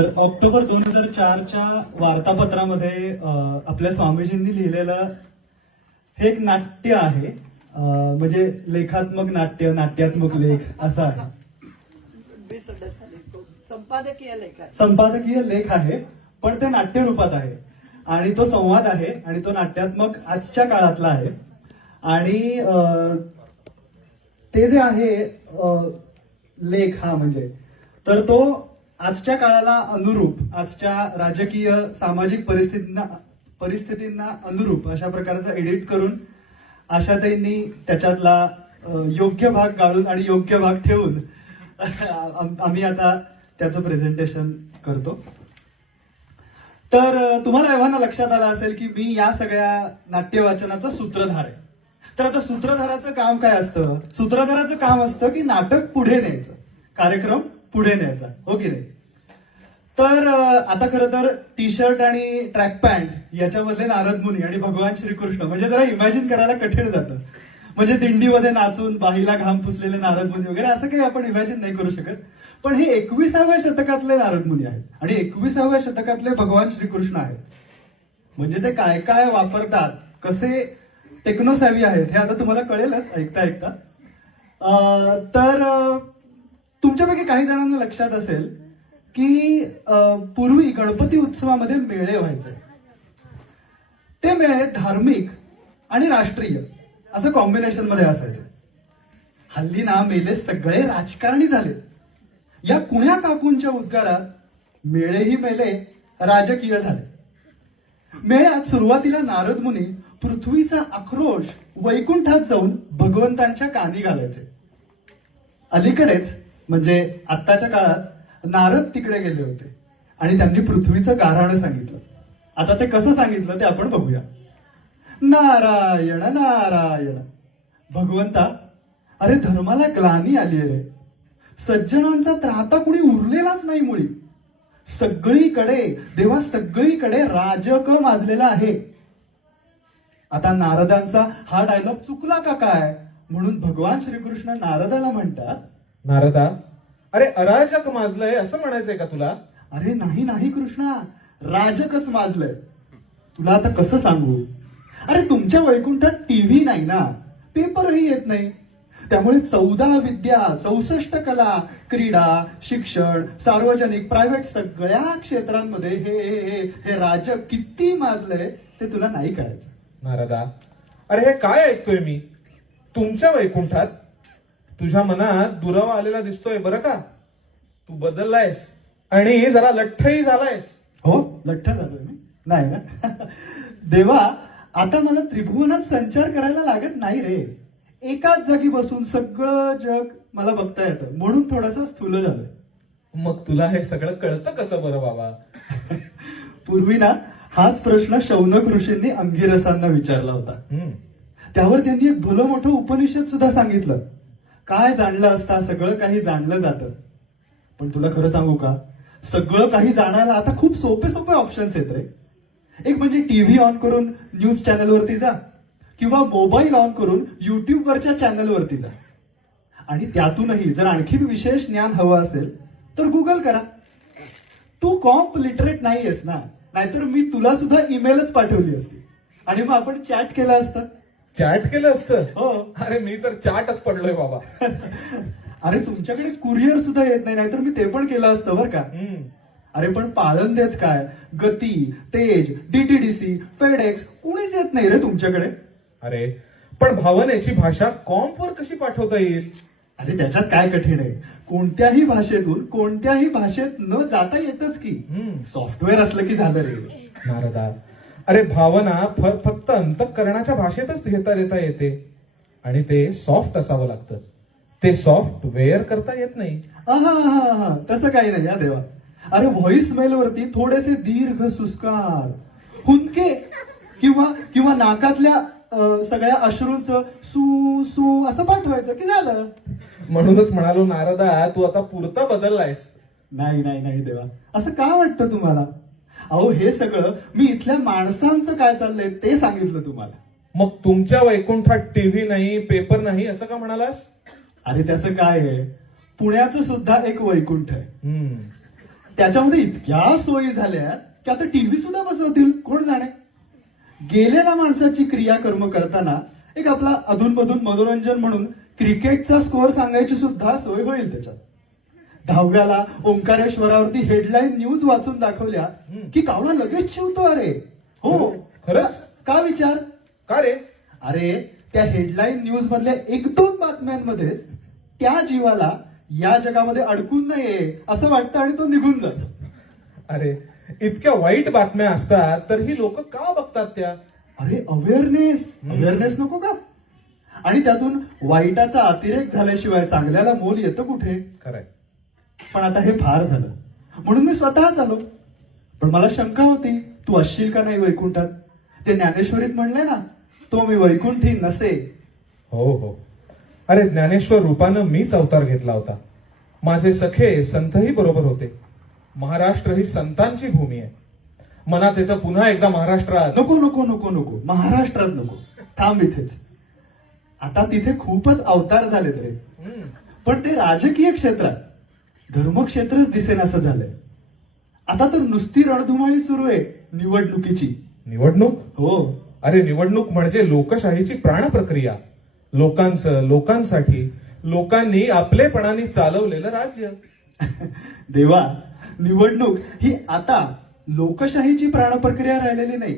तर ऑक्टोबर 2004च्या वार्तापत्रामध्ये आपल्या स्वामीजींनी लिहिलेलं हे एक नाट्य आहे. म्हणजे लेखात्मक नाट्य, नाट्यात्मक लेख असं आहे. संपादकीय लेख आहे, पण ते नाट्य रूपात आहे आणि तो संवाद आहे आणि तो नाट्यात्मक आजच्या काळातला आहे. आणि ते जे आहे लेख हा म्हणजे तर तो आजच्या काळाला अनुरूप, आजच्या राजकीय सामाजिक परिस्थितींना अनुरूप अशा प्रकारचा एडिट करून आशाताईंनी त्याच्यातला योग्य भाग गाळून आणि योग्य भाग ठेवून आम्ही आता त्याचं प्रेझेंटेशन करतो. तर तुम्हाला एव्हाना लक्षात आलं असेल की मी या सगळ्या नाट्य वाचनाचा सूत्रधार आहे. तर आता सूत्रधाराचं काम काय असतं? सूत्रधाराचं काम असतं की नाटक पुढे न्यायचं, कार्यक्रम पुढे न्यायचा, हो की नाही? तर आता खरं तर टी शर्ट आणि ट्रॅक पॅन्ट याच्यामधले नारद मुनी आणि भगवान श्रीकृष्ण म्हणजे जरा इमॅजिन करायला कठीण जातं. म्हणजे दिंडीमध्ये नाचून बाहीला घाम पुसलेले नारद मुनी वगैरे असं काही आपण इमॅजिन नाही करू शकत. पण हे 21व्या शतकातले नारद मुनी आहेत आणि 21व्या शतकातले भगवान श्रीकृष्ण आहेत. म्हणजे ते काय काय वापरतात, कसे टेक्नोसॅव्ही आहेत हे आता तुम्हाला कळेलच ऐकता ऐकता. तर तुमच्यापैकी काही जणांना लक्षात असेल की पूर्वी गणपती उत्सवामध्ये मेळे व्हायचे. ते मेळे धार्मिक आणि राष्ट्रीय असं कॉम्बिनेशन मध्ये असायचे. हल्ली ना मेले सगळे राजकारणी झाले. या कुण्या काकूंच्या उद्गारात मेळेही मेले, राजकीय झाले. मेळ्यात सुरुवातीला नारद मुनी पृथ्वीचा आक्रोश वैकुंठात जाऊन भगवंतांच्या कानी घालायचे. अलीकडेच म्हणजे आत्ताच्या काळात नारद तिकडे गेले होते आणि त्यांनी पृथ्वीचं गाऱ्हाणं सांगितलं. आता ते कसं सांगितलं ते आपण बघूया. नारायण नारायण, भगवंता अरे धर्माला ग्लानी आली रे. सज्जनांचा त्राता कुणी उरलेलाच नाही मुळी. सगळीकडे देवा, सगळीकडे राजक माजलेला आहे. आता नारदांचा हा डायलॉग चुकला का काय म्हणून भगवान श्रीकृष्ण नारदाला म्हणतात, नारदा अरे अराजक माजलंय असं म्हणायचंय का तुला? अरे नाही नाही कृष्णा, राजकच माजलंय. तुला आता कसं सांगू? अरे तुमच्या वैकुंठात टीव्ही नाही ना, पेपरही येत नाही. त्यामुळे 14 विद्या, 64 कला, क्रीडा, शिक्षण, सार्वजनिक, प्रायव्हेट सगळ्या क्षेत्रांमध्ये हे राजक किती माजलंय ते तुला नाही कळायचं. नारदा अरे हे काय ऐकतोय मी? तुमच्या वैकुंठात तुझ्या मनात दुरावा आलेला दिसतोय बरं का. तू बदललायस आणि जरा लठ्ठही झालायस. हो, लठ्ठ झालोय मी? नाही ना. देवा आता मला त्रिभुवनात संचार करायला लागत नाही रे. एकाच जागी बसून सगळं जग मला बघता येतं म्हणून थोडासा स्थूल झालोय. मग तुला हे सगळं कळतं कसं बरं बाबा? पूर्वी ना हाच प्रश्न शौनक ऋषींनी अंगिरसांना विचारला होता. त्यावर त्यांनी एक भलं मोठं उपनिषद सुद्धा सांगितलं. काय जाणलं असता सगळं काही जाणलं जातं. पण तुला खरं सांगू का, सगळं काही जाणायला आता खूप सोपे सोपे ऑप्शन्स आहेत रे. एक म्हणजे टीव्ही ऑन करून न्यूज चॅनलवरती जा किंवा मोबाईल ऑन करून युट्यूबवरच्या चॅनलवरती जा. आणि त्यातूनही जर आणखी विशेष ज्ञान हवं असेल तर गुगल करा. तू कॉम्प लिटरेट नाहीयेस ना, नाहीतर मी तुला सुद्धा ईमेलच पाठवली असती आणि मग आपण चॅट केलं असतं. चॅट केलं असतं? हो. अरे मी तर चॅटच पडलोय बाबा. अरे तुमच्याकडे कुरिअर सुद्धा येत नाही, नाहीतर मी ते पण केलं असतं बरं का. अरे पण पाळंदेच काय, गती, तेज, डीटीडीसी, फेडेक्स कुणीच येत नाही रे तुमच्याकडे. अरे पण भावनेची भाषा कॉम्पवर कशी पाठवता येईल? अरे त्याच्यात काय कठीण आहे? कोणत्याही भाषेतून कोणत्याही भाषेत न जाता येतच की. सॉफ्टवेअर असलं की झालं रे. नारदा अरे भावना फक्त अंतःकरणाच्या भाषेतच देता येते आणि ते सॉफ्ट असावं लागतं. ते सॉफ्टवेअर करता येत नाही. हा तसं काही नाही हा देवा. अरे व्हॉइस मेलवरती थोडेसे दीर्घ सुस्कार, हुंदके किंवा नाकातल्या सगळ्या अश्रूंचं सू सू असं पाठवायचं की झालं. म्हणूनच म्हणालो नारदा तू आता पुरता बदललायस. नाही नाही नाही देवा, असं का वाटतं तुम्हाला? अहो हे सगळं मी इथल्या माणसांचं काय चाललंय ते सांगितलं तुम्हाला. मग तुमच्या वैकुंठात टीव्ही नाही, पेपर नाही असं का म्हणालास? अरे त्याचं काय आहे, पुण्याचं सुद्धा एक वैकुंठ आहे. त्याच्यामध्ये इतक्या सोयी झाल्या की आता टीव्ही सुद्धा बसवतील, कोण जाणे. गेलेल्या माणसाची क्रियाकर्म करताना एक आपला अधूनमधून मनोरंजन म्हणून क्रिकेटचा स्कोअर सांगायची सुद्धा सोय होईल त्याच्यात. 10व्याला ओंकारेश्वरावरती हेडलाईन न्यूज वाचून दाखवल्या की कावळा लगेच शिवतो. अरे हो, खरंच? का विचार. का रे? अरे त्या हेडलाईन न्यूज मधल्या 1-2 बातम्यांमध्येच त्या जीवाला या जगामध्ये अडकून नाहीये असं वाटतं आणि तो निघून जातो. अरे इतक्या वाईट बातम्या असतात तर ही लोक का बघतात त्या? अरे अवेअरनेस नको का. आणि त्यातून वाईटाचा अतिरेक झाल्याशिवाय चांगल्याला मोल येतं कुठे. खरंय. पण आता हे फार झालं म्हणून मी स्वतःच आलो. पण मला शंका होती, तू असशील का नाही वैकुंठात. ते ज्ञानेश्वरीत म्हणले ना, तो मी वैकुंठी नसे. हो हो. अरे ज्ञानेश्वर रूपानं मीच अवतार घेतला होता. माझे सखे संतही बरोबर होते. महाराष्ट्र ही संतांची भूमी आहे. मनात येतं पुन्हा एकदा महाराष्ट्रात. नको नको नको नको, महाराष्ट्रात नको, थांब इथेच. आता तिथे खूपच अवतार झालेत रे. पण ते राजकीय क्षेत्रात, धर्मक्षेत्रच दिसेनासं झालंय. आता तर नुसती रणधुमाळी सुरू आहे निवडणुकीची. निवडणूक? हो. अरे निवडणूक म्हणजे लोकशाहीची प्राणप्रक्रिया. लोकांचं, लोकांसाठी, लोकांनी आपलेपणाने चालवलेलं राज्य. देवा, निवडणूक ही आता लोकशाहीची प्राणप्रक्रिया राहिलेली नाही,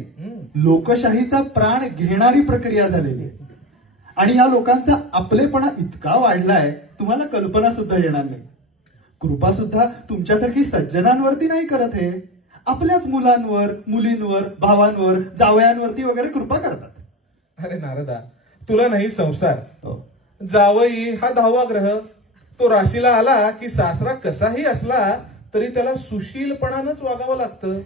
लोकशाहीचा प्राण घेणारी प्रक्रिया झालेली आहे. आणि या लोकांचा आपलेपणा इतका वाढलाय तुम्हाला कल्पना सुद्धा येणार नाही. कृपा सुद्धा तुमच्यासारखी सज्जनांवरती नाही करत, हे आपल्याच मुलांवर, मुलींवर, भावांवर, जावयांवरती वगैरे कृपा करतात. अरे नारदा, तुला नाही संसार. हो. जावई हा 10वा ग्रह. तो राशीला आला की सासरा कसाही असला तरी त्याला सुशीलपणानंच वागावं लागतं.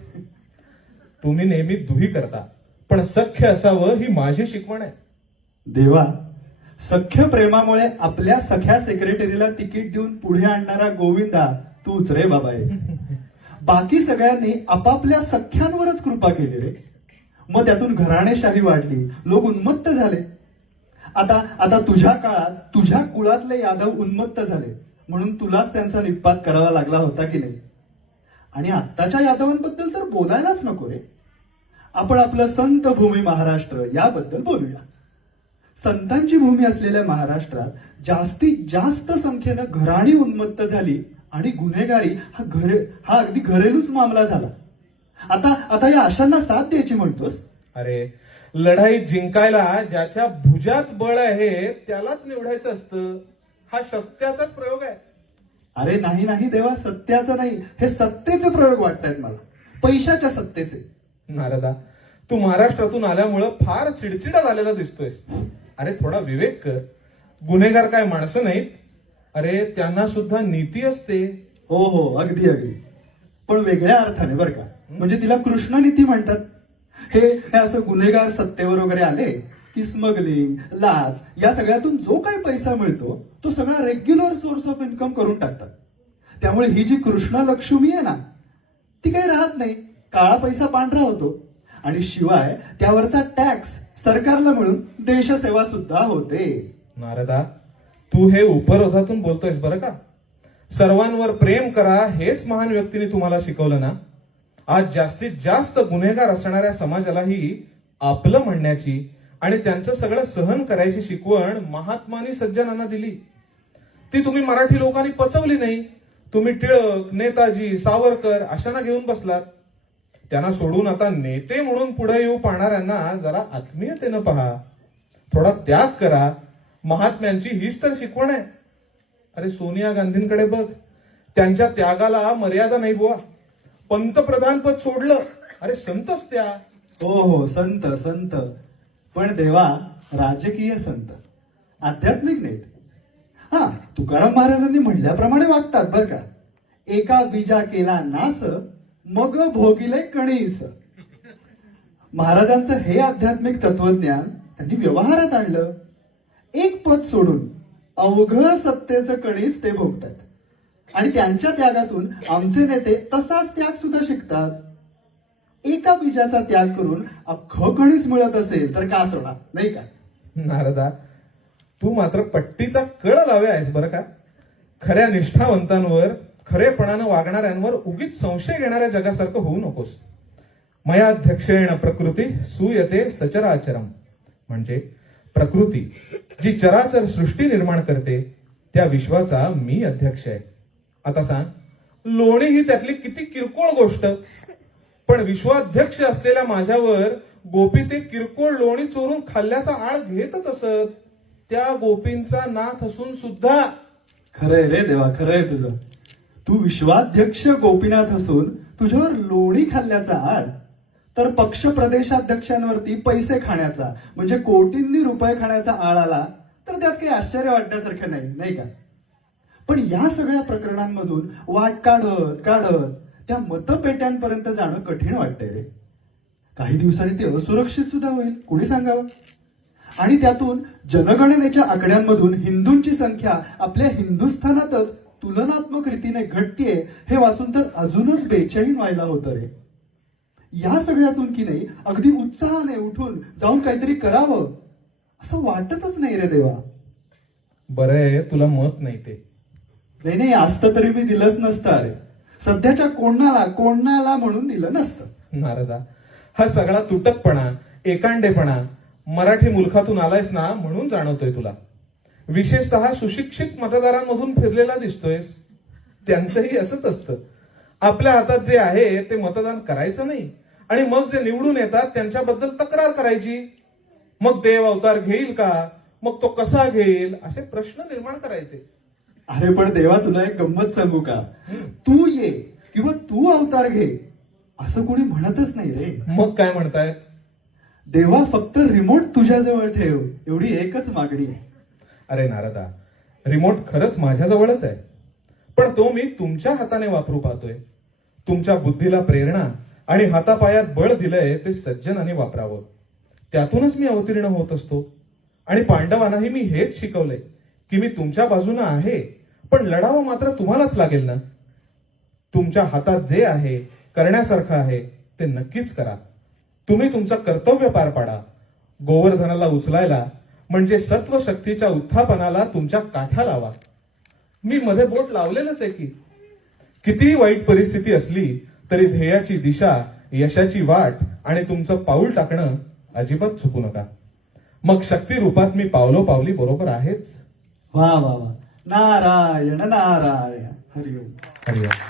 तुम्ही नेहमी दुही करता, पण सख्य असावं ही माझी शिकवण आहे. देवा, सख्य प्रेमामुळे आपल्या सख्या सेक्रेटरीला तिकीट देऊन पुढे आणणारा गोविंदा तूच रे बाबा आहे. बाकी सगळ्यांनी आपापल्या सख्यांवरच कृपा केली रे. मग त्यातून घराणेशाही वाढली, लोक उन्मत्त झाले. आता तुझ्या काळात तुझ्या कुळातले यादव उन्मत्त झाले म्हणून तुलाच त्यांचा निपात करावा लागला होता की नाही. आणि आत्ताच्या यादवांबद्दल तर बोलायलाच नको रे. आपण आपलं संत भूमी महाराष्ट्र याबद्दल बोलूया. संतांची भूमी असलेल्या महाराष्ट्रात जास्तीत जास्त संख्येनं घराणी उन्मत्त झाली आणि गुन्हेगारी हा अगदी घरेलूच मामला झाला. आता या आशांना साथ द्यायची म्हणतोस. अरे लढाई जिंकायला ज्याच्या भुजात बळ आहे त्यालाच निवडायचं असतं. हा शस्त्याचाच प्रयोग आहे. अरे नाही देवा, सत्याचं नाही, हे सत्तेचे प्रयोग वाटतायत मला, पैशाच्या सत्तेचे. नारदा, तू महाराष्ट्रातून आल्यामुळं फार चिडचिडा झालेला दिसतोयस. अरे थोडा विवेक कर. गुन्हेगार काय माणसं नाहीत? अरे त्यांना सुद्धा नीती असते. हो, अगदी. पण वेगळ्या अर्थाने बरं का. म्हणजे तिला कृष्ण नीती म्हणतात. हे असं गुन्हेगार सत्तेवर वगैरे आले की स्मगलिंग, लाच या सगळ्यातून जो काही पैसा मिळतो तो सगळा रेग्युलर सोर्स ऑफ इन्कम करून टाकतात. त्यामुळे ही जी कृष्ण लक्ष्मी आहे ना, ती काही राहत नाही. काळा पैसा पांढरा होतो आणि शिवाय त्यावरचा टॅक्स सरकारला मिळून देशसेवा सुद्धा होते. नारदा, तू हे उपरोधातून बोलतोयस बरं का. सर्वांवर प्रेम करा हेच महान व्यक्तीने तुम्हाला शिकवलं ना. आज जास्तीत जास्त गुन्हेगार असणाऱ्या समाजालाही आपलं म्हणण्याची आणि त्यांचं सगळं सहन करायची शिकवण महात्मानी सज्जनांना दिली. ती तुम्ही मराठी लोकांनी पचवली नाही. तुम्ही टिळक, नेताजी, सावरकर अशांना घेऊन बसलात. त्यांना सोडून आता नेते म्हणून पुढे येऊ पाहणाऱ्यांना जरा आत्मीयतेनं पहा. थोडा त्याग करा. महात्म्यांची हीच तर शिकवण आहे. अरे सोनिया गांधींकडे बघ. त्यांच्या त्यागाला मर्यादा नाही बुवा. पंतप्रधान पद सोडलं. अरे संतच त्या. हो, संत. पण देवा, राजकीय संत, आध्यात्मिक नाहीत. हा, तुकाराम महाराजांनी म्हणल्याप्रमाणे वागतात बर का. एका बीजा केला नास, मग भोगिले कणीस. महाराजांचं हे आध्यात्मिक तत्वज्ञान त्यांनी व्यवहारात आणलं. एक पद सोडून अवघ सत्तेचं कणीस ते भोगतात. आणि त्यांच्या त्यागातून आमचे नेते तसाच त्याग सुद्धा शिकतात. एका बीजाचा त्याग करून अख्खं कणीस मिळत असेल तर का सोडा, नाही का. नारदा, तू मात्र पट्टीचा कळ लावे आहेस बरं का. खऱ्या निष्ठावंतांवर खरेपणानं वागणाऱ्यांवर उगीच संशय घेणाऱ्या जगासारखं होऊ नकोस. मयाध्यक्षेण प्रकृती सूयते सचराचरम. म्हणजे प्रकृती जी चराचर सृष्टी निर्माण करते त्या विश्वाचा मी अध्यक्ष आहे. आता सांग, लोणी ही त्यातली किती किरकोळ गोष्ट, पण विश्वाध्यक्ष असलेल्या माझ्यावर गोपी ते किरकोळ लोणी चोरून खाल्ल्याचा आळ घेतच असत. त्या गोपींचा नाथ असून सुद्धा. खरंय रे देवा, खरंय तुझं. तू विश्वाध्यक्ष गोपीनाथ असून तुझ्यावर लोणी खाल्ल्याचा आळ, तर पक्ष प्रदेशाध्यक्षांवरती पैसे खाण्याचा म्हणजे कोटींनी रुपये खाण्याचा आळ आला तर त्यात काही आश्चर्य वाटण्यासारखं नाही, नाही का? पण या सगळ्या प्रकरणांमधून वाट काढत काढत त्या मतपेट्यांपर्यंत जाणं कठीण वाटतंय रे. काही दिवसांनी ते असुरक्षित सुद्धा होईल, कोणी सांगावं? आणि त्यातून जनगणनेच्या आकड्यांमधून हिंदूंची संख्या आपल्या हिंदुस्थानातच तुलनात्मक रीतीने घटतीये हे वाचून तर अजूनच बेचैन व्हायला होतं रे. या सगळ्यातून की नाही अगदी उत्साहाने उठून जाऊन काहीतरी करावं असं वाटतच नाही रे देवा. बरं आहे तुला मत नाही ते. नाही नाही, असतं तरी मी दिलंच नसतं अरे. सध्याच्या कोणाला म्हणून दिलं नसतं. नारदा, हा सगळा तुटकपणा, एकांडेपणा मराठी मुलखातून आलायस ना म्हणून जाणवतोय तुला. विशेषतः सुशिक्षित मतदारांमधून फिरलेला दिसतोयस. त्यांचंही असंच असतं. आपल्या हातात जे आहे ते मतदान करायचं नाही आणि मग जे निवडून येतात त्यांच्याबद्दल तक्रार करायची. मग देव अवतार घेईल का, मग तो कसा घेईल असे प्रश्न निर्माण करायचे. अरे पण देवा, तुला एक गंमत सांगू का? तू ये किंवा तू अवतार घे असं कोणी म्हणतच नाही रे. मग काय म्हणताय? देवा, फक्त रिमोट तुझ्याजवळ ठेव एवढी एकच मागणी आहे. अरे नारदा, रिमोट खरंच माझ्याजवळच आहे, पण तो मी तुमच्या हाताने वापरू पाहतोय. तुमच्या बुद्धीला प्रेरणा आणि हातापायात बळ दिलंय ते सज्जनाने वापरावं. त्यातूनच मी अवतीर्ण होत असतो. आणि पांडवांनाही मी हेच शिकवलंय की मी तुमच्या बाजूनं आहे, पण लढावं मात्र तुम्हालाच लागेल ना. तुमच्या हातात जे आहे, करण्यासारखं आहे ते नक्कीच करा. तुम्ही तुमचं कर्तव्य पार पाडा. गोवर्धनाला उचलायला म्हणजे सत्व शक्तीच्या उत्थापनाला तुमच्या काठा लावा. मी मध्ये बोट लावलेलंच आहे की. कितीही वाईट परिस्थिती असली तरी ध्येयाची दिशा, यशाची वाट आणि तुमचं पाऊल टाकणं अजिबात चुकू नका. मग शक्ती रूपात मी पावलोपावली बरोबर आहेच. वा वा वा, नारायण नारायण, हरिओम. हरिओम.